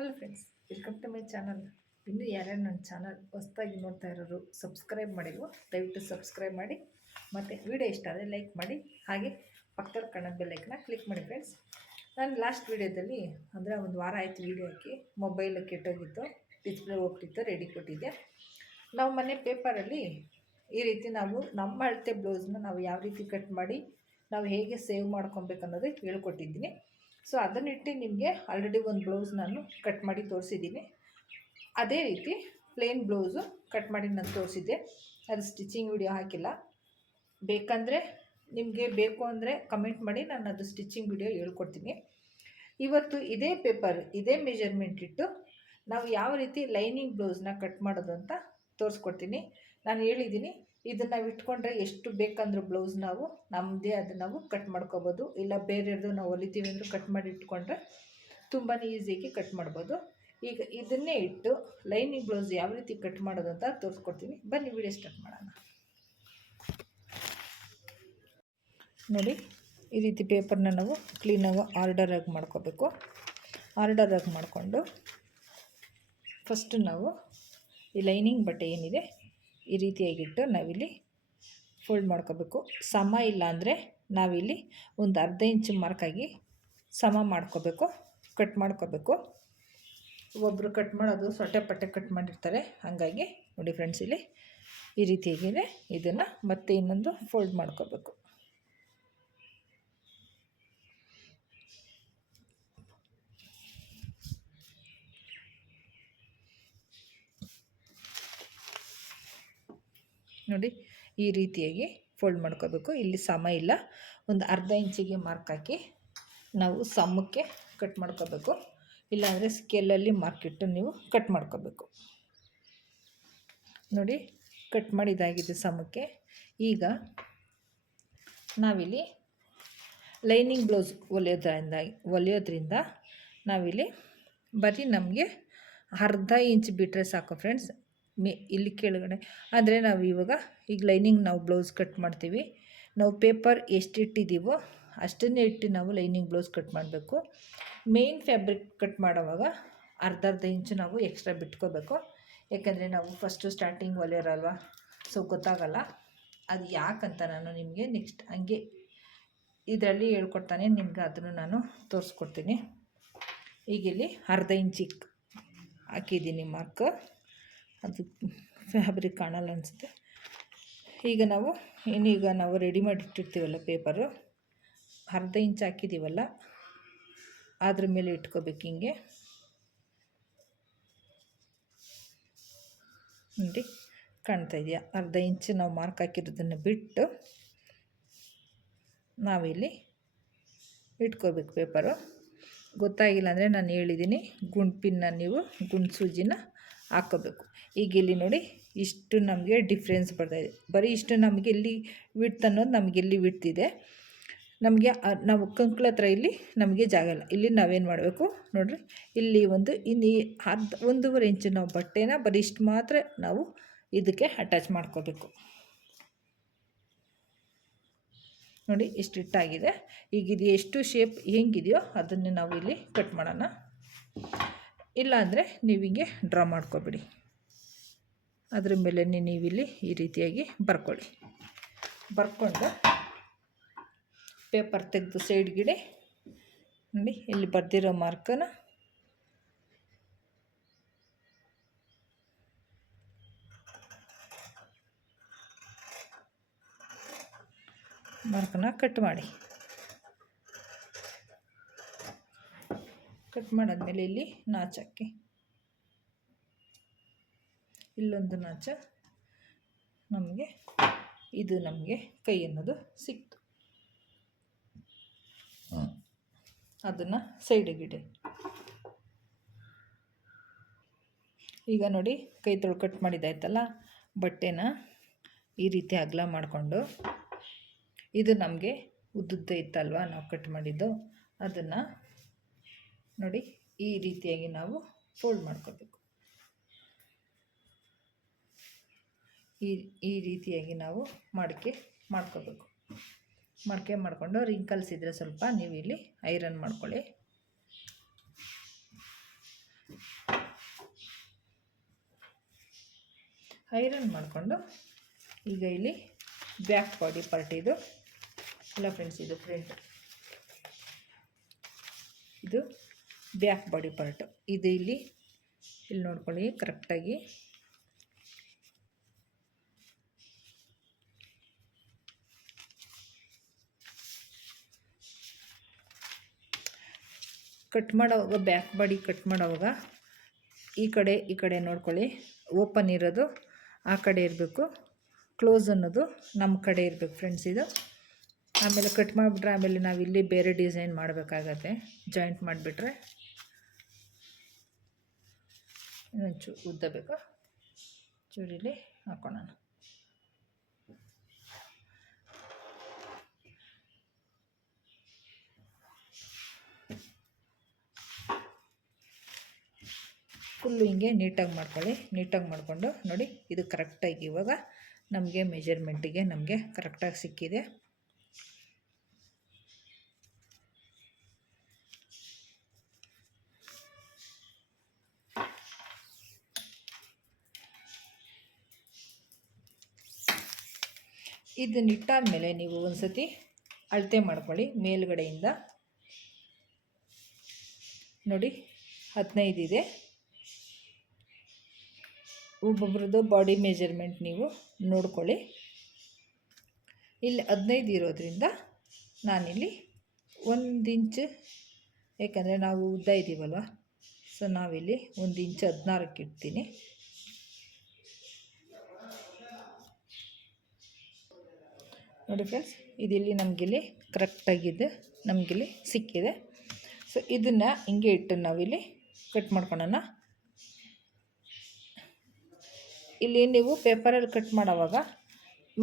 Hello friends welcome to my channel ಇನ್ನು ಯಾರ್ಯಾರು ನನ್ನ ಚಾನಲ್ ಹೊಸ್ದಾಗಿ ನೋಡ್ತಾ ಇರೋರು ಸಬ್ಸ್ಕ್ರೈಬ್ ಮಾಡಿಲ್ವೋ, ದಯವಿಟ್ಟು ಸಬ್ಸ್ಕ್ರೈಬ್ ಮಾಡಿ. ಮತ್ತು ವಿಡಿಯೋ ಇಷ್ಟ ಆದರೆ ಲೈಕ್ ಮಾಡಿ. ಹಾಗೆ ಪಕ್ಕದಲ್ಲಿ ಕನ್ನಡ ಬೆಲ್ಲೈಕನ್ನ ಕ್ಲಿಕ್ ಮಾಡಿ ಫ್ರೆಂಡ್ಸ್ ನಾನು ಲಾಸ್ಟ್ ವೀಡಿಯೋದಲ್ಲಿ ಅಂದರೆ ಒಂದು ವಾರ ಆಯಿತು ವೀಡಿಯೋ ಹಾಕಿ ಮೊಬೈಲ್ ಕೆಟ್ಟೋಗಿತ್ತು ಡಿಸ್ಪ್ಲೇ ಹೋಗ್ತಿತ್ತು ರೆಡಿ ಕೊಟ್ಟಿದ್ದೆ. ನಾವು ಮನೆ ಪೇಪರಲ್ಲಿ ಈ ರೀತಿ ನಾವು ನಮ್ಮ ಅಳತೆ ಬ್ಲೌಸ್ನ ನಾವು ಯಾವ ರೀತಿ ಕಟ್ ಮಾಡಿ, ನಾವು ಹೇಗೆ ಸೇವ್ ಮಾಡ್ಕೊಬೇಕು ಅನ್ನೋದು ಹೇಳ್ಕೊಟ್ಟಿದ್ದೀನಿ. ಸೊ ಅದನ್ನಿಟ್ಟು ನಿಮಗೆ ಆಲ್ರೆಡಿ ಒಂದು ಬ್ಲೌಸ್ ನಾನು ಕಟ್ ಮಾಡಿ ತೋರಿಸಿದ್ದೀನಿ ಅದೇ ರೀತಿ ಪ್ಲೇನ್ ಬ್ಲೌಸು ಕಟ್ ಮಾಡಿ ನಾನು ತೋರಿಸಿದ್ದೆ. ಅದು ಸ್ಟಿಚಿಂಗ್ ವಿಡಿಯೋ ಹಾಕಿಲ್ಲ. ಬೇಕಂದರೆ ನಿಮಗೆ ಬೇಕು ಅಂದರೆ ಕಮೆಂಟ್ ಮಾಡಿ ನಾನು ಅದು ಸ್ಟಿಚಿಂಗ್ ವಿಡಿಯೋ ಹೇಳ್ಕೊಡ್ತೀನಿ. ಇವತ್ತು ಇದೇ ಪೇಪರ್ ಇದೇ ಮೆಜರ್ಮೆಂಟ್ ಇಟ್ಟು ನಾವು ಯಾವ ರೀತಿ ಲೈನಿಂಗ್ ಬ್ಲೌಸ್ನ ಕಟ್ ಮಾಡೋದು ಅಂತ ತೋರಿಸ್ಕೊಡ್ತೀನಿ. ನಾನು ಹೇಳಿದ್ದೀನಿ ಇದನ್ನು ನಾವು ಇಟ್ಕೊಂಡ್ರೆ ಎಷ್ಟು ಬೇಕಂದ್ರೂ ಬ್ಲೌಸ್ ನಾವು ನಮ್ಮದೇ ಅದು ನಾವು ಕಟ್ ಮಾಡ್ಕೋಬೋದು. ಇಲ್ಲ ಬೇರೆಯವ್ರದ್ದು ನಾವು ಹೊಲಿತೀವಿ ಅಂದರೂ ಕಟ್ ಮಾಡಿ ಇಟ್ಕೊಂಡ್ರೆ ತುಂಬಾ ಈಸಿಯಾಗಿ ಕಟ್ ಮಾಡ್ಬೋದು. ಈಗ ಇದನ್ನೇ ಇಟ್ಟು ಲೈನಿಂಗ್ ಬ್ಲೌಸ್ ಯಾವ ರೀತಿ ಕಟ್ ಮಾಡೋದು ಅಂತ ತೋರಿಸ್ಕೊಡ್ತೀನಿ. ಬನ್ನಿ ವಿಡಿಯೋ ಸ್ಟಾರ್ಟ್ ಮಾಡೋಣ. ನೋಡಿ, ಈ ರೀತಿ ಪೇಪರ್ನ ನಾವು ಕ್ಲೀನಾಗಿ ಆರ್ಡರಾಗಿ ಮಾಡ್ಕೋಬೇಕು. ಆರ್ಡರಾಗಿ ಮಾಡಿಕೊಂಡು ಫಸ್ಟು ನಾವು ಈ ಲೈನಿಂಗ್ ಬಟ್ಟೆ ಏನಿದೆ ಈ ರೀತಿಯಾಗಿಟ್ಟು ನಾವಿಲ್ಲಿ ಫೋಲ್ಡ್ ಮಾಡ್ಕೋಬೇಕು. ಸಮ ಇಲ್ಲ ಅಂದರೆ ನಾವಿಲ್ಲಿ ಒಂದು ಅರ್ಧ ಇಂಚು ಮಾರ್ಕಾಗಿ ಸಮ ಮಾಡ್ಕೋಬೇಕು ಕಟ್ ಮಾಡ್ಕೋಬೇಕು. ಒಬ್ಬರು ಕಟ್ ಮಾಡೋದು ಸೊಟ್ಟೆ ಪಟ್ಟೆ ಕಟ್ ಮಾಡಿರ್ತಾರೆ. ಹಾಗಾಗಿ ನೋಡಿ ಫ್ರೆಂಡ್ಸ್ ಇಲ್ಲಿ ಈ ರೀತಿಯಾಗಿದೆ. ಇದನ್ನು ಮತ್ತೆ ಇನ್ನೊಂದು ಫೋಲ್ಡ್ ಮಾಡ್ಕೋಬೇಕು. ನೋಡಿ ಈ ರೀತಿಯಾಗಿ ಫೋಲ್ಡ್ ಮಾಡ್ಕೋಬೇಕು. ಇಲ್ಲಿ ಸಮ ಇಲ್ಲ. ಒಂದು ಅರ್ಧ ಇಂಚಿಗೆ ಮಾರ್ಕ್ ಹಾಕಿ ನಾವು ಸಮಕ್ಕೆ ಕಟ್ ಮಾಡ್ಕೋಬೇಕು. ಇಲ್ಲಾಂದರೆ ಸ್ಕೇಲಲ್ಲಿ ಮಾರ್ಕ್ ಇಟ್ಟು ನೀವು ಕಟ್ ಮಾಡ್ಕೋಬೇಕು. ನೋಡಿ ಕಟ್ ಮಾಡಿದಾಗಿದೆ ಸಮಕ್ಕೆ ಈಗ ನಾವಿಲ್ಲಿ ಲೈನಿಂಗ್ ಬ್ಲೌಸ್ ಹೊಲಿಯೋದ್ರಿಂದ ಹೊಲಿಯೋದ್ರಿಂದ ನಾವಿಲ್ಲಿ ಬರೀ ನಮಗೆ ಅರ್ಧ ಇಂಚ್ ಬಿಟ್ಟರೆ ಸಾಕು ಫ್ರೆಂಡ್ಸ್ ಮೇ, ಇಲ್ಲಿ ಕೆಳಗಡೆ. ಅಂದರೆ ನಾವು ಇವಾಗ ಈಗ ಲೈನಿಂಗ್ ನಾವು ಬ್ಲೌಸ್ ಕಟ್ ಮಾಡ್ತೀವಿ. ನಾವು ಪೇಪರ್ ಎಷ್ಟಿಟ್ಟಿದ್ದೀವೋ ಅಷ್ಟನ್ನೇ ಇಟ್ಟು ನಾವು ಲೈನಿಂಗ್ ಬ್ಲೌಸ್ ಕಟ್ ಮಾಡಬೇಕು. ಮೇನ್ ಫ್ಯಾಬ್ರಿಕ್ ಕಟ್ ಮಾಡೋವಾಗ ಅರ್ಧ ಅರ್ಧ ಇಂಚು ನಾವು ಎಕ್ಸ್ಟ್ರಾ ಬಿಟ್ಕೋಬೇಕು. ಯಾಕಂದರೆ ನಾವು ಫಸ್ಟು ಸ್ಟಾರ್ಟಿಂಗ್ ಹೊಲಿಯೋರಲ್ವ ಸೊ ಗೊತ್ತಾಗಲ್ಲ. ಅದು ಯಾಕಂತ ನಾನು ನಿಮಗೆ ನೆಕ್ಸ್ಟ್ ಹಂಗೆ ಇದರಲ್ಲಿ ಹೇಳ್ಕೊಡ್ತಾನೆ, ನಿಮ್ಗೆ ಅದನ್ನು ನಾನು ತೋರಿಸ್ಕೊಡ್ತೀನಿ. ಈಗ ಇಲ್ಲಿ ಅರ್ಧ ಇಂಚಿಗೆ ಹಾಕಿದ್ದೀನಿ ಮಾರ್ಕ್. ಅದು ಫ್ಯಾಬ್ರಿಕ್ ಕಾಣಲ್ಲ ಅನಿಸುತ್ತೆ. ಈಗ ನಾವು ಏನೀಗ ನಾವು ರೆಡಿ ಮಾಡಿ ಇಟ್ಟಿರ್ತೀವಲ್ಲ ಪೇಪರು ಅರ್ಧ ಇಂಚ್ ಹಾಕಿದ್ದೀವಲ್ಲ ಅದ್ರ ಮೇಲೆ ಇಟ್ಕೋಬೇಕು ಹಿಂಗೆ. ನೋಡಿ, ಕಾಣ್ತಾ ಇದೆಯಾ? ಅರ್ಧ ಇಂಚ್ ನಾವು ಮಾರ್ಕ್ ಹಾಕಿರೋದನ್ನು ಬಿಟ್ಟು ನಾವಿಲ್ಲಿ ಇಟ್ಕೋಬೇಕು ಪೇಪರು ಗೊತ್ತಾಗಿಲ್ಲ ಅಂದರೆ ನಾನು ಹೇಳಿದ್ದೀನಿ ಗುಂಡ್ಪಿನ್ನ ನೀವು ಗುಂಡು ಸೂಜಿನ ಹಾಕ್ಕೋಬೇಕು ಈಗ ಇಲ್ಲಿ ನೋಡಿ ಇಷ್ಟು ನಮಗೆ ಡಿಫ್ರೆನ್ಸ್ ಬರ್ತಾಯಿದೆ ಬರೀ ಇಷ್ಟು ನಮಗೆ ಇಲ್ಲಿ ವಿಡ್ತ್ ಅನ್ನೋದು ನಮಗೆ ಇಲ್ಲಿ ವಿಡ್ತ್ ಇದೆ. ನಮಗೆ ನಾವು ಕಂಕ್ಳ ಹತ್ರ ಇಲ್ಲಿ ನಮಗೆ ಜಾಗ ಇಲ್ಲ. ಇಲ್ಲಿ ನಾವೇನು ಮಾಡಬೇಕು ನೋಡಿರಿ. ಇಲ್ಲಿ ಒಂದು ಇನ್ನು ಅರ್ಧ ಒಂದೂವರೆ ಇಂಚು ನಾವು ಬಟ್ಟೆನ ಬರೀ ಇಷ್ಟು ಮಾತ್ರ ನಾವು ಇದಕ್ಕೆ ಅಟ್ಯಾಚ್ ಮಾಡ್ಕೋಬೇಕು. ನೋಡಿ ಇಷ್ಟು ಇಟ್ಟಾಗಿದೆ. ಈಗ ಇದು ಎಷ್ಟು ಶೇಪ್ ಹೆಂಗಿದೆಯೋ ಅದನ್ನು ನಾವು ಇಲ್ಲಿ ಕಟ್ ಮಾಡೋಣ. ಇಲ್ಲಾಂದರೆ ನೀವು ಹಿಂಗೆ ಡ್ರಾ ಮಾಡ್ಕೊಬಿಡಿ. ಅದ್ರ ಮೇಲೆ ನೀವಿಲ್ಲಿ ಈ ರೀತಿಯಾಗಿ ಬರ್ಕೊಳ್ಳಿ. ಬರ್ಕೊಂಡು ಪೇಪರ್ ತೆಗೆದು ಸೈಡ್ಗಿಡಿ ನೋಡಿ, ಇಲ್ಲಿ ಬರ್ದಿರೋ ಮಾರ್ಕನ ಮಾರ್ಕನ್ನ ಕಟ್ ಮಾಡಿ. ಕಟ್ ಮಾಡಾದ್ಮೇಲೆ ಇಲ್ಲಿ ನಾಚಾಕಿ ಇಲ್ಲೊಂದು ನಾಚ ನಮಗೆ ಇದು ನಮಗೆ ಕೈ ಅನ್ನೋದು ಸಿಕ್ತು. ಅದನ್ನು ಸೈಡಿಗಿಡಿ ಈಗ ನೋಡಿ ಕೈ ತೊಳು ಕಟ್ ಮಾಡಿದ್ದಾಯ್ತಲ್ಲ ಬಟ್ಟೆನ ಈ ರೀತಿ ಅಗಲ ಮಾಡಿಕೊಂಡು ಇದು ನಮಗೆ ಉದ್ದುದ್ದ ಇತ್ತಲ್ವ ನಾವು ಕಟ್ ಮಾಡಿದ್ದು ಅದನ್ನು ನೋಡಿ ಈ ರೀತಿಯಾಗಿ ನಾವು ಫೋಲ್ಡ್ ಮಾಡ್ಕೋಬೇಕು. ಈ ಈ ರೀತಿಯಾಗಿ ನಾವು ಮಡಿಕೆ ಮಾಡ್ಕೋಬೇಕು ಮಡಿಕೆ ಮಾಡಿಕೊಂಡು ರಿಂಕಲ್ಸ್ ಇದ್ದರೆ ಸ್ವಲ್ಪ ನೀವು ಇಲ್ಲಿ ಐರನ್ ಮಾಡ್ಕೊಳ್ಳಿ. ಐರನ್ ಮಾಡಿಕೊಂಡು ಈಗ ಇಲ್ಲಿ ಬ್ಯಾಕ್ ಬಾಡಿ ಪಾರ್ಟ್ ಇದು. ಇಲ್ಲ ಫ್ರೆಂಡ್ಸ್ ಇದು ಫ್ರಂಟ್ ಇದು ಬ್ಯಾಕ್ ಬಾಡಿ ಪಾರ್ಟು ಇದು ಇಲ್ಲಿ ಇಲ್ಲಿ ನೋಡ್ಕೊಳ್ಳಿ ಕರೆಕ್ಟಾಗಿ ಕಟ್ ಮಾಡೋವಾಗ ಬ್ಯಾಕ್ ಬಾಡಿ ಕಟ್ ಮಾಡೋವಾಗ ಈ ಕಡೆ ಈ ಕಡೆ ನೋಡ್ಕೊಳ್ಳಿ. ಓಪನ್ ಇರೋದು, ಆ ಕಡೆ ಇರಬೇಕು. ಕ್ಲೋಸ್ ಅನ್ನೋದು ನಮ್ಮ ಕಡೆ ಇರಬೇಕು ಫ್ರೆಂಡ್ಸ್ ಇದು. ಆಮೇಲೆ ಕಟ್ ಮಾಡಿಬಿಟ್ರೆ ಆಮೇಲೆ ನಾವು ಇಲ್ಲಿ ಬೇರೆ ಡಿಸೈನ್ ಮಾಡಬೇಕಾಗತ್ತೆ. ಜಾಯಿಂಟ್ ಮಾಡಿಬಿಟ್ರೆ. ಇನ್ನೊಂಚು ಉದ್ದ ಬೇಕು ಚೂರಿಲಿ ಹಾಕೋಣ ಫುಲ್ಲು ಹಿಂಗೆ ನೀಟಾಗಿ ಮಾಡ್ಕೊಳ್ಳಿ, ನೀಟಾಗಿ ಮಾಡಿಕೊಂಡು ನೋಡಿ ಇದು ಕರೆಕ್ಟಾಗಿ ಇವಾಗ ನಮಗೆ ಮೆಜರ್ಮೆಂಟಿಗೆ ನಮಗೆ ಕರೆಕ್ಟಾಗಿ ಸಿಕ್ಕಿದೆ. ಇದನ್ನ ಇಟ್ಟಾದಮೇಲೆ ನೀವು ಒಂದು ಸತಿ ಅಳತೆ ಮಾಡ್ಕೊಳ್ಳಿ ಮೇಲುಗಡೆಯಿಂದ. ನೋಡಿ ಹದಿನೈದು ಇದೆ. ಒಬ್ಬೊಬ್ರದ್ದು ಬಾಡಿ ಮೆಜರ್ಮೆಂಟ್ ನೀವು ನೋಡ್ಕೊಳ್ಳಿ. ಇಲ್ಲಿ ಹದಿನೈದು ಇರೋದ್ರಿಂದ ನಾನಿಲ್ಲಿ ಒಂದು ಇಂಚು ಯಾಕಂದರೆ ನಾವು ಉದ್ದ ಇದ್ದೀವಲ್ವ? ಸೊ ನಾವಿಲ್ಲಿ ಒಂದು ಇಂಚು ಹದಿನಾರಕ್ಕೆ ಇಡ್ತೀನಿ. ನೋಡಿ ಫ್ರೆಂಡ್ಸ್ ಇದಿಲ್ಲಿ ನಮಗಿಲ್ಲಿ ಕರೆಕ್ಟಾಗಿದೆ ನಮಗಿಲ್ಲಿ ಸಿಕ್ಕಿದೆ. ಸೊ ಇದನ್ನು ಹಿಂಗೆ ಇಟ್ಟು ನಾವಿಲ್ಲಿ ಕಟ್ ಮಾಡ್ಕೊಳ್ಳೋಣ ಇಲ್ಲಿ ನೀವು ಪೇಪರಲ್ಲಿ ಕಟ್ ಮಾಡೋವಾಗ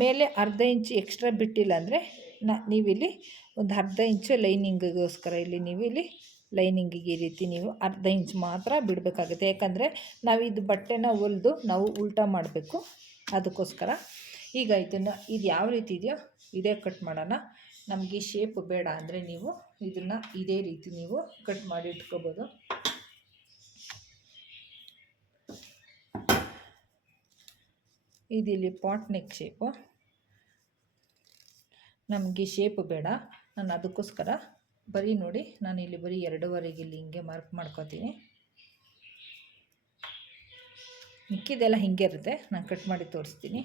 ಮೇಲೆ ಅರ್ಧ ಇಂಚು ಎಕ್ಸ್ಟ್ರಾ ಬಿಟ್ಟಿಲ್ಲ ಅಂದರೆ ನಾ ನೀವಿಲ್ಲಿ ಒಂದು ಅರ್ಧ ಇಂಚು ಲೈನಿಂಗಿಗೋಸ್ಕರ ಇಲ್ಲಿ ನೀವು ಇಲ್ಲಿ ಲೈನಿಂಗಿಗೆ ಈ ರೀತಿ ನೀವು ಅರ್ಧ ಇಂಚು ಮಾತ್ರ ಬಿಡಬೇಕಾಗುತ್ತೆ. ಯಾಕಂದರೆ ನಾವು ಇದು ಬಟ್ಟೆನ ಹೊಲಿದು ನಾವು ಉಲ್ಟಾ ಮಾಡಬೇಕು. ಅದಕ್ಕೋಸ್ಕರ ಈಗ ಇದನ್ನು ಇದು ಯಾವ ರೀತಿ ಇದೆಯೋ ಇದೇ ಕಟ್ ಮಾಡೋಣ. ನಮಗೆ ಶೇಪ್ ಬೇಡ ಅಂದರೆ ನೀವು ಇದನ್ನು ಇದೇ ರೀತಿ ನೀವು ಕಟ್ ಮಾಡಿ ಇಟ್ಕೋಬೋದು. ಇದಿಲ್ಲಿ ಪಾಟ್ ನೆಕ್ ಶೇಪು ನಮಗೆ ಶೇಪ್ ಬೇಡ. ನಾನು ಅದಕ್ಕೋಸ್ಕರ ಬರೀ ನೋಡಿ, ನಾನು ಇಲ್ಲಿ ಬರೀ ಎರಡೂವರೆಗೆ ಇಲ್ಲಿ ಹಿಂಗೆ ಮಾರ್ಕ್ ಮಾಡ್ಕೋತೀನಿ. ಮಿಕ್ಕಿದೆಲ್ಲ ಹಿಂಗೆ ಇರುತ್ತೆ. ನಾನು ಕಟ್ ಮಾಡಿ ತೋರಿಸ್ತೀನಿ.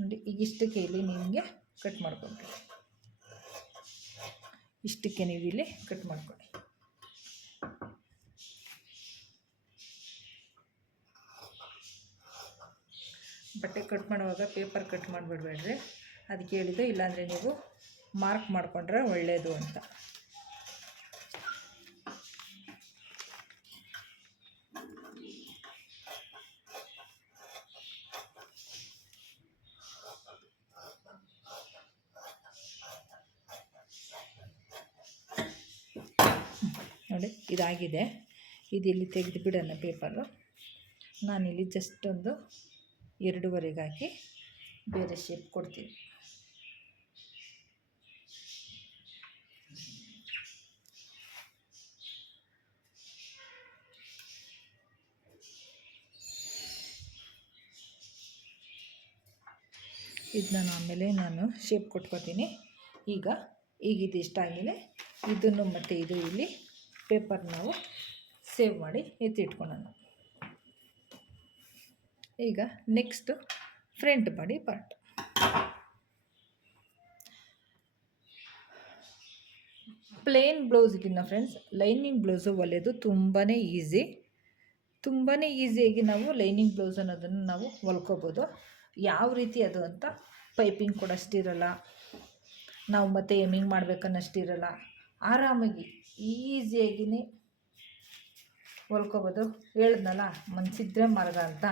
ನೋಡಿ, ಈಗ ಇಷ್ಟಕ್ಕೆ ಇಲ್ಲಿ ನಿಮಗೆ ಕಟ್ ಮಾಡ್ಕೊಳ್ರಿ ಇಷ್ಟಕ್ಕೆ ನೀವು ಇಲ್ಲಿ ಕಟ್ ಮಾಡ್ಕೊಳ್ಳಿ ಬಟ್ಟೆ ಕಟ್ ಮಾಡುವಾಗ ಪೇಪರ್ ಕಟ್ ಮಾಡಿಬಿಡ್ಬೇಡ್ರಿ. ಅದಕ್ಕೆ ಹೇಳಿದ್ದು, ಇಲ್ಲಾಂದರೆ ನೀವು ಮಾರ್ಕ್ ಮಾಡಿಕೊಂಡ್ರೆ ಒಳ್ಳೆಯದು ಅಂತ. ನೋಡಿ, ಇದಾಗಿದೆ. ಇದು ಇಲ್ಲಿ ತೆಗೆದು ಬಿಡೋಣ ಪೇಪರು ನಾನಿಲ್ಲಿ ಜಸ್ಟ್ ಒಂದು ಎರಡೂವರೆಗೆ ಹಾಕಿ ಬೇರೆ ಶೇಪ್ ಕೊಡ್ತೀವಿ. ಇದನ್ನ ಆಮೇಲೆ ನಾನು ಶೇಪ್ ಕೊಟ್ಕೋತೀನಿ. ಈಗ ಈಗ ಇದು ಇಷ್ಟಾಗಿದೆ ಇದನ್ನು ಮತ್ತು ಇದು ಇಲ್ಲಿ ಪೇಪರ್ ನಾವು ಸೇವ್ ಮಾಡಿ ಎತ್ತಿಟ್ಕೊಳ್ಳೋಣ ಈಗ next front body part plain ಬ್ಲೌಸ್ಗಿನ್ನ friends lining blouse ಹೊಲೆಯೋದು ತುಂಬಾ ಈಸಿ ತುಂಬಾ ಈಸಿಯಾಗಿ ನಾವು ಲೈನಿಂಗ್ ಬ್ಲೌಸ್ ಅನ್ನೋದನ್ನು ನಾವು ಹೊಲ್ಕೋಬೋದು. ಯಾವ ರೀತಿ ಅದು ಅಂತ ಪೈಪಿಂಗ್ ಕೂಡ ಅಷ್ಟಿರಲ್ಲ ನಾವು ಮತ್ತೆ ಎಮ್ಮಿಂಗ್ ಮಾಡಬೇಕನ್ನಷ್ಟಿರಲ್ಲ ಆರಾಮಾಗಿ ಈಸಿಯಾಗಿನೇ ಹೊಲ್ಕೋಬೋದು. ಹೇಳಿದ್ನಲ್ಲ ಮನಸ್ಸಿದ್ರೆ ಮಾರ್ಗ ಅಂತ.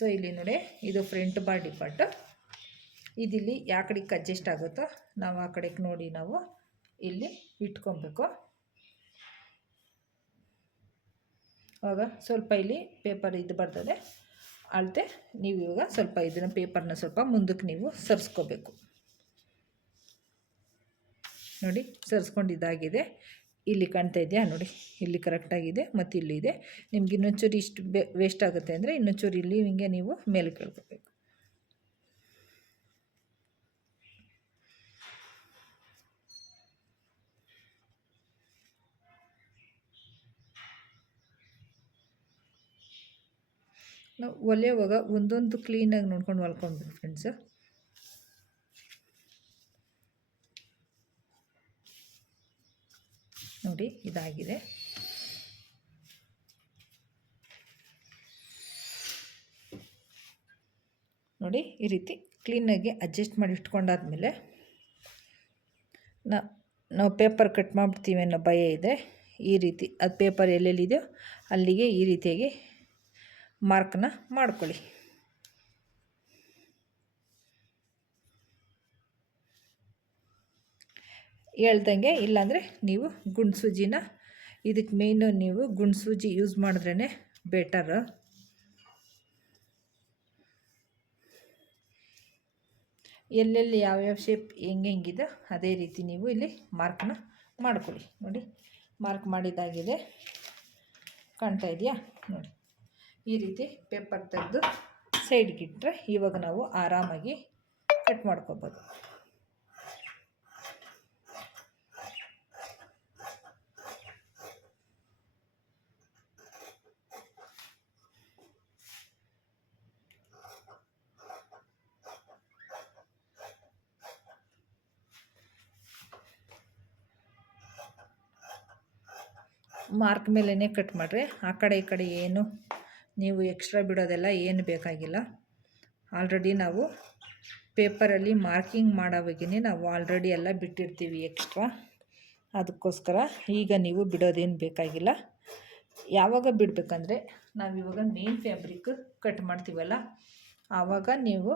ಸೊ, ಇಲ್ಲಿ ನೋಡಿ, ಇದು ಫ್ರಂಟ್ ಬಾಡಿ ಪಾರ್ಟ್ ಇದಿಲ್ಲಿ ಯಾವ ಕಡೆಗೆ ಅಡ್ಜಸ್ಟ್ ಆಗುತ್ತೋ ನಾವು ಆ ಕಡೆಗೆ ನೋಡಿ ನಾವು ಇಲ್ಲಿ ಇಟ್ಕೊಬೇಕು. ಆವಾಗ ಸ್ವಲ್ಪ ಇಲ್ಲಿ ಪೇಪರ್ ಇದು ಬರ್ತದೆ. ಅಳತೆ, ನೀವು ಇವಾಗ ಸ್ವಲ್ಪ ಇದನ್ನು ಪೇಪರ್ನ ಸ್ವಲ್ಪ ಮುಂದಕ್ಕೆ ನೀವು ಸರಿಸ್ಕೋಬೇಕು. ನೋಡಿ, ಸರಿಸ್ಕೊಂಡು ಇದಾಗಿದೆ. ಇಲ್ಲಿ ಕಾಣ್ತಾ ಇದೆಯಾ? ನೋಡಿ, ಇಲ್ಲಿ ಕರೆಕ್ಟಾಗಿದೆ ಮತ್ತು ಇಲ್ಲಿ ಇದೆ. ನಿಮ್ಗೆ ಇನ್ನೊಂಚೂರು ಇಷ್ಟು ಬೆ ವೇಸ್ಟ್ ಆಗುತ್ತೆ ಅಂದರೆ ಇನ್ನೊಂಚೂರು ಇಲ್ಲಿ ಹಿಂಗೆ ನೀವು ಮೇಲೆ ಕೇಳ್ಕೋಬೇಕು. ನಾವು ಒಲೆಯುವಾಗ ಒಂದೊಂದು ಕ್ಲೀನಾಗಿ ನೋಡ್ಕೊಂಡು ಹೊಲ್ಕೊಬೇಕು ಫ್ರೆಂಡ್ಸು ನೋಡಿ ಇದಾಗಿದೆ. ನೋಡಿ ಈ ರೀತಿ ಕ್ಲೀನಾಗಿ ಅಡ್ಜಸ್ಟ್ ಮಾಡಿ ಇಟ್ಕೊಂಡಾದ್ಮೇಲೆ ನಾ, ನಾವು ಪೇಪರ್ ಕಟ್ ಮಾಡ್ಬಿಡ್ತೀವಿ ಅನ್ನೋ ಭಯ ಇದೆ. ಈ ರೀತಿ ಅದು ಪೇಪರ್ ಎಲ್ಲೆಲ್ಲಿದೆಯೋ ಅಲ್ಲಿಗೆ ಈ ರೀತಿಯಾಗಿ ಮಾರ್ಕನ್ನ ಮಾಡ್ಕೊಳ್ಳಿ. ಹೇಳ್ದಂಗೆ, ಇಲ್ಲಾಂದರೆ ನೀವು ಗುಂಡು ಸೂಜಿನ ಇದಕ್ಕೆ ಮೇಯ್ನು ನೀವು ಗುಂಡು ಸೂಜಿ ಯೂಸ್ ಮಾಡಿದ್ರೇ ಬೆಟರ್ ಎಲ್ಲೆಲ್ಲಿ ಯಾವ್ಯಾವ ಶೇಪ್ ಹೆಂಗೆ ಹೆಂಗಿದೆ, ಅದೇ ರೀತಿ ನೀವು ಇಲ್ಲಿ ಮಾರ್ಕ್ನ ಮಾಡ್ಕೊಳ್ಳಿ. ನೋಡಿ ಮಾರ್ಕ್ ಮಾಡಿದಾಗಿದೆ ಕಾಣ್ತಾ ಇದೆಯಾ? ನೋಡಿ, ಈ ರೀತಿ ಪೇಪರ್ ತೆಗೆದು ಸೈಡ್ಗಿಟ್ರೆ ಇವಾಗ ನಾವು ಆರಾಮಾಗಿ ಕಟ್ ಮಾಡ್ಕೋಬೋದು. ಮಾರ್ಕ್ ಮೇಲೇ ಕಟ್ ಮಾಡಿರಿ. ಆ ಕಡೆ ಈ ಕಡೆ ಏನು ನೀವು ಎಕ್ಸ್ಟ್ರಾ ಬಿಡೋದೆಲ್ಲ ಏನು ಬೇಕಾಗಿಲ್ಲ. ಆಲ್ರೆಡಿ ನಾವು ಪೇಪರಲ್ಲಿ ಮಾರ್ಕಿಂಗ್ ಮಾಡೋವಾಗೇ ನಾವು ಆಲ್ರೆಡಿ ಎಲ್ಲ ಬಿಟ್ಟಿರ್ತೀವಿ ಎಕ್ಸ್ಟ್ರಾ ಅದಕ್ಕೋಸ್ಕರ ಈಗ ನೀವು ಬಿಡೋದೇನು ಬೇಕಾಗಿಲ್ಲ. ಯಾವಾಗ ಬಿಡಬೇಕಂದ್ರೆ ನಾವಿವಾಗ ಮೇನ್ ಫ್ಯಾಬ್ರಿಕ್ ಕಟ್ ಮಾಡ್ತೀವಲ್ಲ, ಆವಾಗ ನೀವು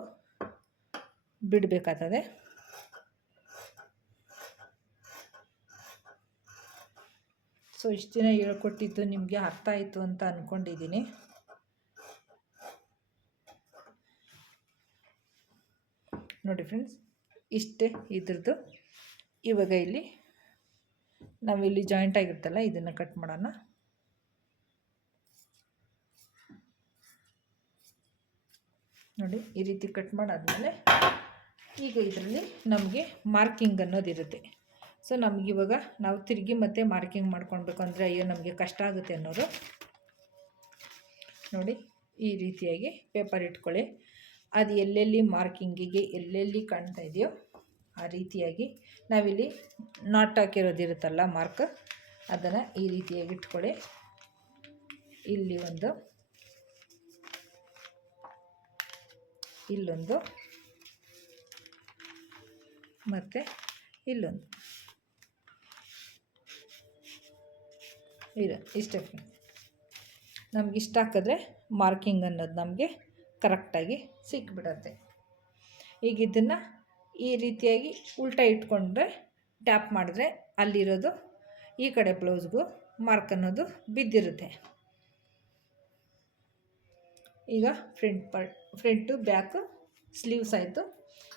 ಬಿಡಬೇಕಾಗ್ತದೆ. ಸೊ ಇಷ್ಟು ದಿನ ಹೇಳ್ಕೊಟ್ಟಿದ್ದು ನಿಮಗೆ ಅರ್ಥ ಆಯಿತು ಅಂತ ಅಂದ್ಕೊಂಡಿದ್ದೀನಿ ನೋಡಿ ಫ್ರೆಂಡ್ಸ್, ಇಷ್ಟೇ ಇದ್ರದ್ದು. ಇವಾಗ ಇಲ್ಲಿ ನಾವಿಲ್ಲಿ ಜಾಯಿಂಟ್ ಆಗಿರ್ತಲ್ಲ, ಇದನ್ನು ಕಟ್ ಮಾಡೋಣ. ನೋಡಿ, ಈ ರೀತಿ ಕಟ್ ಮಾಡಾದಮೇಲೆ ಈಗ ಇದರಲ್ಲಿ ನಮಗೆ ಮಾರ್ಕಿಂಗ್ ಅನ್ನೋದಿರುತ್ತೆ. ಸೊ ನಮಗಿವಾಗ ನಾವು ತಿರುಗಿ ಮತ್ತೆ ಮಾರ್ಕಿಂಗ್ ಮಾಡ್ಕೊಳ್ಬೇಕು ಅಂದರೆ ಅಯ್ಯೋ ನಮಗೆ ಕಷ್ಟ ಆಗುತ್ತೆ ಅನ್ನೋರು ನೋಡಿ, ಈ ರೀತಿಯಾಗಿ ಪೇಪರ್ ಇಟ್ಕೊಳ್ಳಿ. ಅದು ಎಲ್ಲೆಲ್ಲಿ ಮಾರ್ಕಿಂಗಿಗೆ ಎಲ್ಲೆಲ್ಲಿ ಕಾಣ್ತಾ ಇದೆಯೋ ಆ ರೀತಿಯಾಗಿ ನಾವಿಲ್ಲಿ ನಾಟ್ ಹಾಕಿರೋದಿರುತ್ತಲ್ಲ ಮಾರ್ಕ್, ಅದನ್ನು ಈ ರೀತಿಯಾಗಿ ಇಟ್ಕೊಳ್ಳಿ. ಇಲ್ಲಿ ಒಂದು, ಇಲ್ಲೊಂದು, ಮತ್ತು ಇಲ್ಲೊಂದು. ಇದು, ಇಷ್ಟೇ ನಮ್ಗೆ ಇಷ್ಟ ಹಾಕಿದ್ರೆ ಮಾರ್ಕಿಂಗ್ ಅನ್ನೋದು ನಮಗೆ ಕರೆಕ್ಟಾಗಿ ಸಿಕ್ಬಿಡತ್ತೆ. ಈಗ ಇದನ್ನು ಈ ರೀತಿಯಾಗಿ ಉಲ್ಟಾ ಇಟ್ಕೊಂಡ್ರೆ ಟ್ಯಾಪ್ ಮಾಡಿದ್ರೆ ಅಲ್ಲಿರೋದು ಈ ಕಡೆ ಬ್ಲೌಸ್ಗೂ ಮಾರ್ಕ್ ಅನ್ನೋದು ಬಿದ್ದಿರುತ್ತೆ. ಈಗ front part front back sleeves ಆಯಿತು.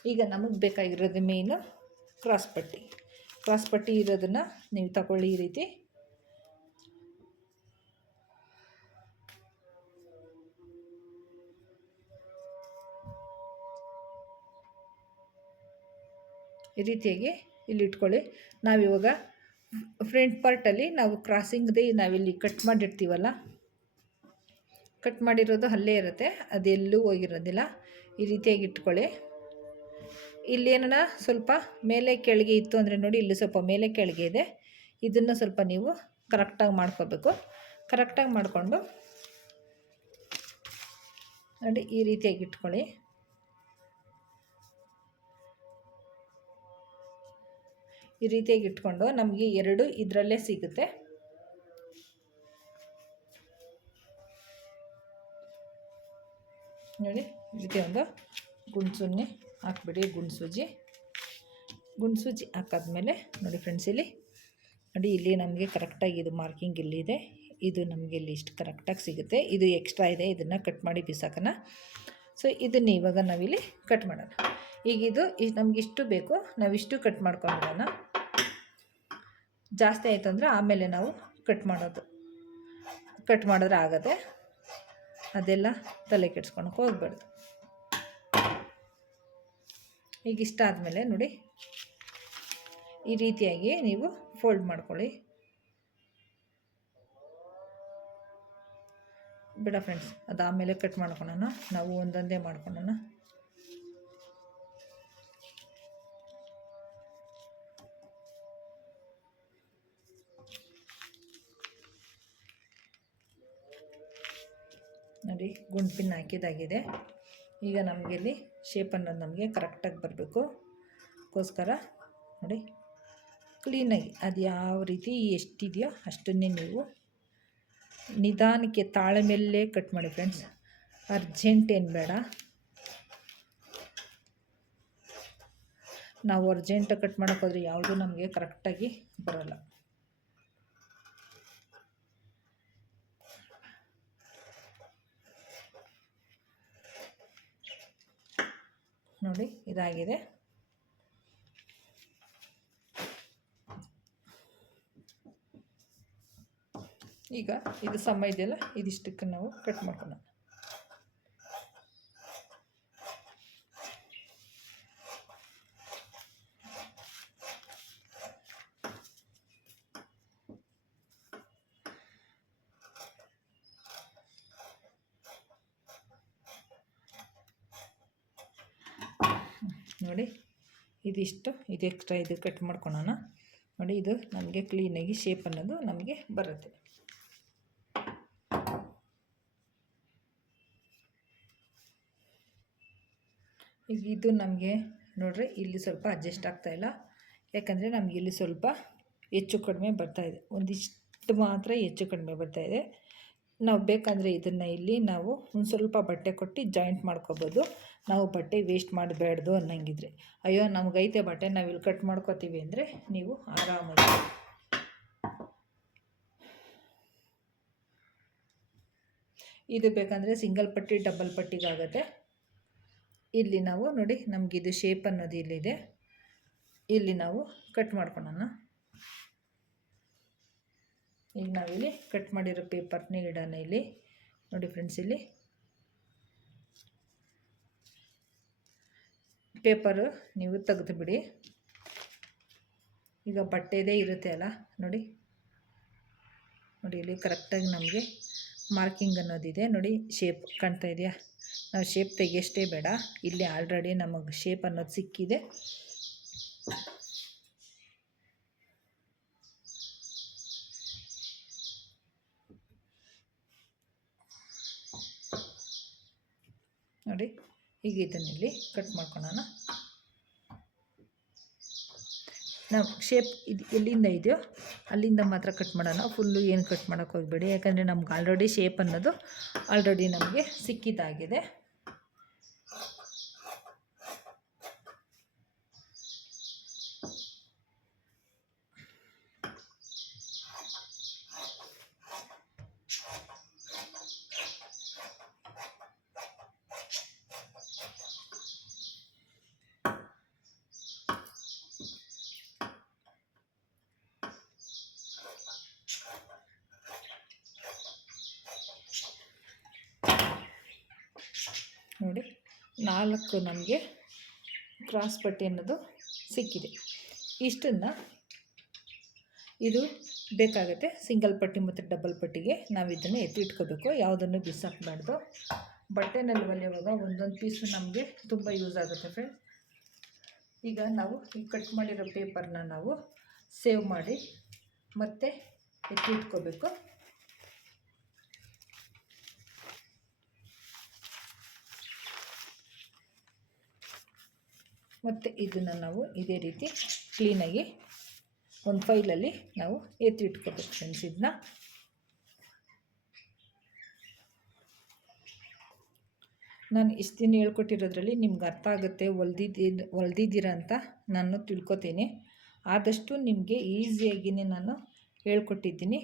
ಈಗ ನಮಗೆ ಬೇಕಾಗಿರೋದು ಮೇನು ಕ್ರಾಸ್ ಪಟ್ಟಿ. ಕ್ರಾಸ್ ಪಟ್ಟಿ ಇರೋದನ್ನು ನೀವು ತಗೊಳ್ಳಿ ಈ ರೀತಿ. ಈ ರೀತಿಯಾಗಿ ಇಲ್ಲಿ ಇಟ್ಕೊಳ್ಳಿ. ನಾವಿವಾಗ ಫ್ರಂಟ್ ಪಾರ್ಟಲ್ಲಿ ನಾವು ಕ್ರಾಸಿಂಗ್ದೇ ನಾವಿಲ್ಲಿ ಕಟ್ ಮಾಡಿರ್ತೀವಲ್ಲ? ಕಟ್ ಮಾಡಿರೋದು ಅಲ್ಲೇ ಇರುತ್ತೆ ಅದೆಲ್ಲೂ ಹೋಗಿರೋದಿಲ್ಲ. ಈ ರೀತಿಯಾಗಿ ಇಟ್ಕೊಳ್ಳಿ. ಇಲ್ಲಿ ಇಲ್ಲೇನ ಸ್ವಲ್ಪ ಮೇಲೆ ಕೆಳಗೆ ಇತ್ತು ಅಂದರೆ ನೋಡಿ, ಇಲ್ಲಿ ಸ್ವಲ್ಪ ಮೇಲೆ ಕೆಳಗೆ ಇದೆ. ಇದನ್ನು ಸ್ವಲ್ಪ ನೀವು ಕರೆಕ್ಟಾಗಿ ಮಾಡ್ಕೋಬೇಕು. ಕರೆಕ್ಟಾಗಿ ಮಾಡಿಕೊಂಡು ನೋಡಿ ಈ ರೀತಿಯಾಗಿ ಇಟ್ಕೊಳ್ಳಿ. ಈ ರೀತಿಯಾಗಿ ಇಟ್ಕೊಂಡು ನಮಗೆ ಎರಡು ಇದರಲ್ಲೇ ಸಿಗುತ್ತೆ. ನೋಡಿ, ಈ ರೀತಿ ಒಂದು ಗುಂಡ್ಸನ್ನಿ ಹಾಕ್ಬಿಡಿ, ಗುಣಸೂಜಿ. ಗುಣಸೂಜಿ ಹಾಕಾದ್ಮೇಲೆ ನೋಡಿ ಫ್ರೆಂಡ್ಸ್ ಇಲ್ಲಿ ನೋಡಿ, ಇಲ್ಲಿ ನಮಗೆ ಕರೆಕ್ಟಾಗಿ ಇದು ಮಾರ್ಕಿಂಗ್ ಇಲ್ಲಿದೆ ಇದು. ನಮಗೆ ಇಲ್ಲಿ ಇಷ್ಟು ಕರೆಕ್ಟಾಗಿ ಸಿಗುತ್ತೆ. ಇದು ಎಕ್ಸ್ಟ್ರಾ ಇದೆ, ಇದನ್ನು ಕಟ್ ಮಾಡಿ ಬಿಸಾಕೋಣ ಸೊ ಇದನ್ನು ಇವಾಗ ನಾವಿಲ್ಲಿ ಕಟ್ ಮಾಡೋಣ. ಈಗ ಇದು ನಮಗಿಷ್ಟು ಬೇಕು, ನಾವಿಷ್ಟು ಕಟ್ ಮಾಡ್ಕೊಂಬಿಡೋಣ ಜಾಸ್ತಿ ಆಯಿತು ಅಂದರೆ ಆಮೇಲೆ ನಾವು ಕಟ್ ಮಾಡೋದು. ಕಟ್ ಮಾಡಿದ್ರೆ ಆಗದೆ ಅದೆಲ್ಲ ತಲೆ ಕೆಡ್ಸ್ಕೊಳಕ್ಕೆ ಹೋಗ್ಬಾರ್ದು. ಈಗ ಇಷ್ಟ ಆದಮೇಲೆ ನೋಡಿ, ಈ ರೀತಿಯಾಗಿ ನೀವು ಫೋಲ್ಡ್ ಮಾಡ್ಕೊಳ್ಳಿ. ಬಿಡ ಫ್ರೆಂಡ್ಸ್ ಅದಾದಮೇಲೆ ಕಟ್ ಮಾಡ್ಕೊಳೋಣ. ನಾವು ಒಂದೊಂದೇ ಮಾಡ್ಕೊಳ್ಳೋಣ ನೋಡಿ ಗುಂಡು ಪಿನ್ ಹಾಕಿದಾಗಿದೆ. ಈಗ ನಮಗೆ ಇಲ್ಲಿ ಶೇಪ್ ಅನ್ನೋದು ನಮಗೆ ಕರೆಕ್ಟಾಗಿ ಬರಬೇಕು. ಅದಕ್ಕೋಸ್ಕರ ನೋಡಿ ಕ್ಲೀನಾಗಿ ಅದು ಯಾವ ರೀತಿ ಎಷ್ಟಿದೆಯೋ ಅಷ್ಟನ್ನೇ ನೀವು ನಿಧಾನಕ್ಕೆ ತಾಳ್ಮೆಯಲ್ಲೇ ಕಟ್ ಮಾಡಿ ಫ್ರೆಂಡ್ಸ್ ಅರ್ಜೆಂಟ್ ಏನು ಬೇಡ. ನಾವು ಅರ್ಜೆಂಟಾಗಿ ಕಟ್ ಮಾಡೋಕ್ಕೋದ್ರೆ ಯಾವುದೂ ನಮಗೆ ಕರೆಕ್ಟಾಗಿ ಬರೋಲ್ಲ. ನೋಡಿ ಇದಾಗಿದೆ. ಈಗ ಇದು ಸಮ ಇದೆಯಲ್ಲ ಇದಿಷ್ಟಕ್ಕೆ ನಾವು ಕಟ್ ಮಾಡ್ಕೊಳ್ಳೋಣ. ನೋಡಿ, ಇದಿಷ್ಟು, ಇದು ಎಕ್ಸ್ಟ್ರಾ ಇದು ಕಟ್ ಮಾಡ್ಕೊಳೋಣ. ನೋಡಿ, ಇದು ನಮಗೆ ಕ್ಲೀನಾಗಿ ಶೇಪ್ ಅನ್ನೋದು ನಮಗೆ ಬರುತ್ತೆ. ಈಗ ಇದು ನಮಗೆ ನೋಡ್ರಿ, ಇಲ್ಲಿ ಸ್ವಲ್ಪ ಅಡ್ಜಸ್ಟ್ ಆಗ್ತಾಯಿಲ್ಲ ಯಾಕಂದರೆ ನಮಗೆ ಇಲ್ಲಿ ಸ್ವಲ್ಪ ಹೆಚ್ಚು ಕಡಿಮೆ ಬರ್ತಾಯಿದೆ ಒಂದಿಷ್ಟು ಮಾತ್ರ ಹೆಚ್ಚು ಕಡಿಮೆ ಬರ್ತಾಯಿದೆ ನಾವು ಬೇಕಂದರೆ ಇದನ್ನು ಇಲ್ಲಿ ನಾವು ಒಂದು ಸ್ವಲ್ಪ ಬಟ್ಟೆ ಕೊಟ್ಟು ಜಾಯಿಂಟ್ ಮಾಡ್ಕೋಬೋದು. ನಾವು ಬಟ್ಟೆ ವೇಸ್ಟ್ ಮಾಡಬೇಡ್ದು ಅನ್ನಂಗಿದ್ರೆ. ಅಯ್ಯೋ, ನಮಗೈತೆ ಬಟ್ಟೆ ನಾವು ಇಲ್ಲಿ ಕಟ್ ಮಾಡ್ಕೋತೀವಿ ಅಂದರೆ ನೀವು ಆರಾಮಾಗಿ. ಇದು ಬೇಕಂದರೆ ಸಿಂಗಲ್ ಪಟ್ಟಿ, ಡಬಲ್ ಪಟ್ಟಿಗಾಗತ್ತೆ. ಇಲ್ಲಿ ನಾವು ನೋಡಿ ನಮಗಿದು ಶೇಪ್ ಅನ್ನೋದು ಇಲ್ಲಿದೆ. ಇಲ್ಲಿ ನಾವು ಕಟ್ ಮಾಡ್ಕೊಳೋಣ. ಈಗ ನಾವಿಲ್ಲಿ ಕಟ್ ಮಾಡಿರೋ ಪೇಪರ್ನೇ ಇಡೋಣ ಇಲ್ಲಿ. ನೋಡಿ ಫ್ರೆಂಡ್ಸ್ ಇಲ್ಲಿ ಪೇಪರು ನೀವು ತೆಗೆದುಬಿಡಿ. ಈಗ ಬಟ್ಟೆದೇ ಇರುತ್ತೆ ಅಲ್ಲ, ನೋಡಿ. ನೋಡಿ ಇಲ್ಲಿ ಕರೆಕ್ಟಾಗಿ ನಮಗೆ ಮಾರ್ಕಿಂಗ್ ಅನ್ನೋದಿದೆ. ನೋಡಿ ಶೇಪ್ ಕಾಣ್ತಾ ಇದೆಯಾ? ನಾವು ಶೇಪ್ ತೆಗಿಯಷ್ಟೇ ಬೇಡ, ಇಲ್ಲಿ ಆಲ್ರೆಡಿ ನಮಗೆ ಶೇಪ್ ಅನ್ನೋದು ಸಿಕ್ಕಿದೆ. ನೋಡಿ, ಈಗ ಇದನ್ನಿಲ್ಲಿ ಕಟ್ ಮಾಡ್ಕೊಳ್ಳೋಣ ನಾವು ಶೇಪ್ ಇದು ಎಲ್ಲಿಂದ ಇದೆಯೋ ಅಲ್ಲಿಂದ ಮಾತ್ರ ಕಟ್ ಮಾಡೋಣ. ಫುಲ್ಲು ಏನು ಕಟ್ ಮಾಡೋಕ್ಕೆ ಹೋಗಬೇಡಿ. ಯಾಕಂದರೆ ನಮ್ಗೆ ಆಲ್ರೆಡಿ ಶೇಪ್ ಅನ್ನೋದು ಆಲ್ರೆಡಿ ನಮಗೆ ಸಿಕ್ಕಿದ್ದಾಗಿದೆ ನೋಡಿ ನಾಲ್ಕು ನಮಗೆ ಕ್ರಾಸ್ ಪಟ್ಟಿ ಅನ್ನೋದು ಸಿಕ್ಕಿದೆ. ಇಷ್ಟನ್ನು ಇದು ಬೇಕಾಗುತ್ತೆ. ಸಿಂಗಲ್ ಪಟ್ಟಿ ಮತ್ತು ಡಬಲ್ ಪಟ್ಟಿಗೆ ನಾವು ಇದನ್ನು ಎತ್ತಿಟ್ಕೋಬೇಕು ಯಾವುದನ್ನು ಬಿಸಾಕಬಾರ್ದು ಬಟ್ಟೆನಲ್ಲಿ ಹೊಲಿಯುವಾಗ ಒಂದೊಂದು ಪೀಸು ನಮಗೆ ತುಂಬ ಯೂಸ್ ಆಗುತ್ತೆ ಫ್ರೆಂಡ್ ಈಗ ನಾವು ಈ ಕಟ್ ಮಾಡಿರೋ ಪೇಪರ್ನ ನಾವು ಸೇವ್ ಮಾಡಿ ಮತ್ತೆ ಎತ್ತಿಟ್ಕೋಬೇಕು ಮತ್ತು ಇದನ್ನು ನಾವು ಇದೇ ರೀತಿ ಕ್ಲೀನಾಗಿ ಒಂದು ಫೈಲಲ್ಲಿ ನಾವು ಎತ್ತಿಟ್ಕೋಬೇಕು ಫ್ರೆಂಡ್ಸ್ ಇದನ್ನ ನಾನು ಇಷ್ಟು ದಿನ ಹೇಳ್ಕೊಟ್ಟಿರೋದ್ರಲ್ಲಿ ನಿಮ್ಗೆ ಅರ್ಥ ಆಗುತ್ತೆ ಹೊಲ್ದಿದ್ದು ಹೊಲ್ದಿದ್ದೀರ ಅಂತ ನಾನು ತಿಳ್ಕೊತೀನಿ. ಆದಷ್ಟು ನಿಮಗೆ ಈಸಿಯಾಗಿಯೇ ನಾನು ಹೇಳ್ಕೊಟ್ಟಿದ್ದೀನಿ.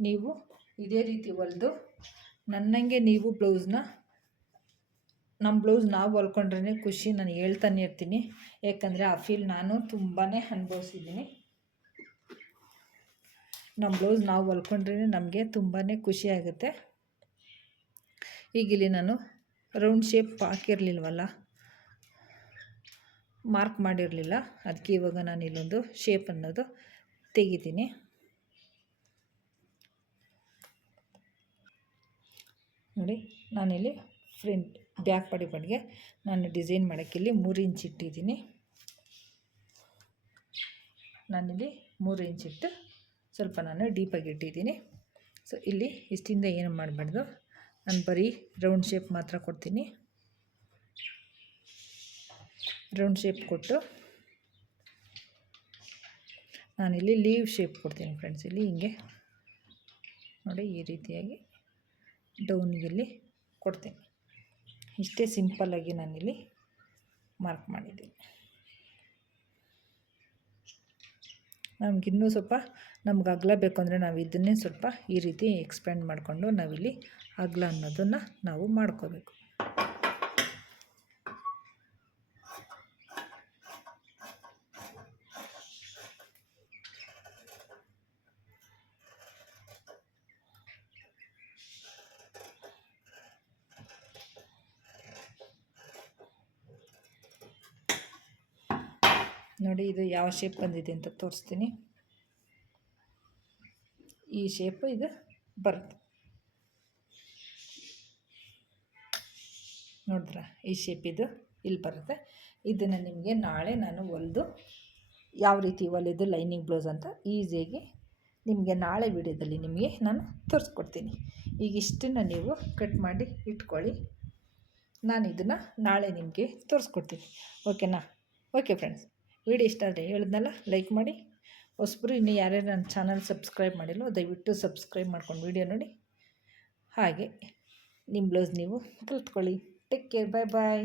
ನೀವು ಇದೇ ರೀತಿ ಹೊಲಿದು ನನ್ನಂಗೆ ನೀವು ಬ್ಲೌಸ್ನ ನಮ್ಮ ಬ್ಲೌಸ್ ನಾವು ಹೊಲ್ಕೊಂಡ್ರೆ ಖುಷಿ, ನಾನು ಹೇಳ್ತಾನೆ ಇರ್ತೀನಿ. ಯಾಕಂದರೆ ಆ ಫೀಲ್ ನಾನು ತುಂಬಾ ಅನುಭವಿಸಿದ್ದೀನಿ. ನಮ್ಮ ಬ್ಲೌಸ್ ನಾವು ಹೊಲ್ಕೊಂಡ್ರೆ ನಮಗೆ ತುಂಬಾ ಖುಷಿ ಆಗುತ್ತೆ. ಈಗ ಇಲ್ಲಿ ನಾನು ರೌಂಡ್ ಶೇಪ್ ಹಾಕಿರಲಿಲ್ವಲ್ಲ? ಮಾರ್ಕ್ ಮಾಡಿರಲಿಲ್ಲ. ಅದಕ್ಕೆ ಇವಾಗ ನಾನು ಇಲ್ಲೊಂದು ಶೇಪ್ ಅನ್ನೋದು ತೆಗಿತೀನಿ. ನೋಡಿ, ನಾನಿಲ್ಲಿ ಫ್ರಂಟ್ ಬ್ಯಾಕ್ ಪಡಿ ಪಡಿಗೆ ನಾನು ಡಿಸೈನ್ ಮಾಡೋಕ್ಕೆ ಇಲ್ಲಿ ಮೂರು ಇಂಚ್ ಇಟ್ಟಿದ್ದೀನಿ. ನಾನಿಲ್ಲಿ ಮೂರು ಇಂಚ್ ಇಟ್ಟು ಸ್ವಲ್ಪ ನಾನು ಡೀಪಾಗಿ ಇಟ್ಟಿದ್ದೀನಿ. ಸೊ ಇಲ್ಲಿ ಇಷ್ಟಿಂದ ಏನು ಮಾಡಬಾರ್ದು? ನಾನು ಬರೀ ರೌಂಡ್ ಶೇಪ್ ಮಾತ್ರ ಕೊಡ್ತೀನಿ. ರೌಂಡ್ ಶೇಪ್ ಕೊಟ್ಟು ನಾನಿಲ್ಲಿ ಲೀವ್ ಶೇಪ್ ಕೊಡ್ತೀನಿ ಫ್ರೆಂಡ್ಸ್, ಇಲ್ಲಿ ಹಿಂಗೆ. ನೋಡಿ ಈ ರೀತಿಯಾಗಿ ಡೌನಿಗೆಲ್ಲಿ ಕೊಡ್ತೀನಿ. ಇಷ್ಟೇ ಸಿಂಪಲ್ಲಾಗಿ ನಾನಿಲ್ಲಿ ಮಾರ್ಕ್ ಮಾಡಿದ್ದೀನಿ. ನಮಗಿನ್ನೂ ಸ್ವಲ್ಪ ನಮ್ಗೆ ಅಗಲ ಬೇಕು ಅಂದರೆ ನಾವು ಇದನ್ನೇ ಸ್ವಲ್ಪ ಈ ರೀತಿ ಎಕ್ಸ್ಪ್ಯಾಂಡ್ ಮಾಡಿಕೊಂಡು ನಾವಿಲ್ಲಿ ಅಗಲ ಅನ್ನೋದನ್ನು ನಾವು ಮಾಡ್ಕೋಬೇಕು ನೋಡಿ ಇದು ಯಾವ ಶೇಪ್ ಬಂದಿದೆ ಅಂತ ತೋರಿಸ್ತೀನಿ. ಈ ಶೇಪ್ ಇದು ಬರುತ್ತೆ. ನೋಡಿದ್ರ? ಈ ಶೇಪ್ ಇದು ಇಲ್ಲಿ ಬರುತ್ತೆ. ಇದನ್ನು ನಿಮಗೆ ನಾಳೆ ನಾನು ಹೊಲಿದು ಯಾವ ರೀತಿ ಹೊಲಿದು ಲೈನಿಂಗ್ ಬ್ಲೌಸ್ ಅಂತ ಈಸಿಯಾಗಿ ನಿಮಗೆ ನಾಳೆ ವಿಡಿಯೋದಲ್ಲಿ ನಿಮಗೆ ನಾನು ತೋರಿಸ್ಕೊಡ್ತೀನಿ. ಈಗ ಇಷ್ಟನ್ನು ನೀವು ಕಟ್ ಮಾಡಿ ಇಟ್ಕೊಳ್ಳಿ. ನಾನು ಇದನ್ನು ನಾಳೆ ನಿಮಗೆ ತೋರಿಸ್ಕೊಡ್ತೀನಿ. ಓಕೆನಾ ಓಕೆ ಫ್ರೆಂಡ್ಸ್ ವಿಡಿಯೋ ಇಷ್ಟ ಆದರೆ ಹೇಳಿದ್ನಲ್ಲ ಲೈಕ್ ಮಾಡಿ. ಹೊಸಬ್ರು ಇನ್ನೂ ಯಾರ್ಯಾರು ನನ್ನ ಚಾನಲ್ ಸಬ್ಸ್ಕ್ರೈಬ್ ಮಾಡಿಲ್ಲೋ, ದಯವಿಟ್ಟು ಸಬ್ಸ್ಕ್ರೈಬ್ ಮಾಡ್ಕೊಂಡು ವಿಡಿಯೋ ನೋಡಿ. ಹಾಗೆ ನಿಮ್ಮ ಬ್ಲೌಸ್ ನೀವು ಕಲ್ತ್ಕೊಳ್ಳಿ ಟೇಕ್ ಕೇರ್ ಬಾಯ್ ಬಾಯ್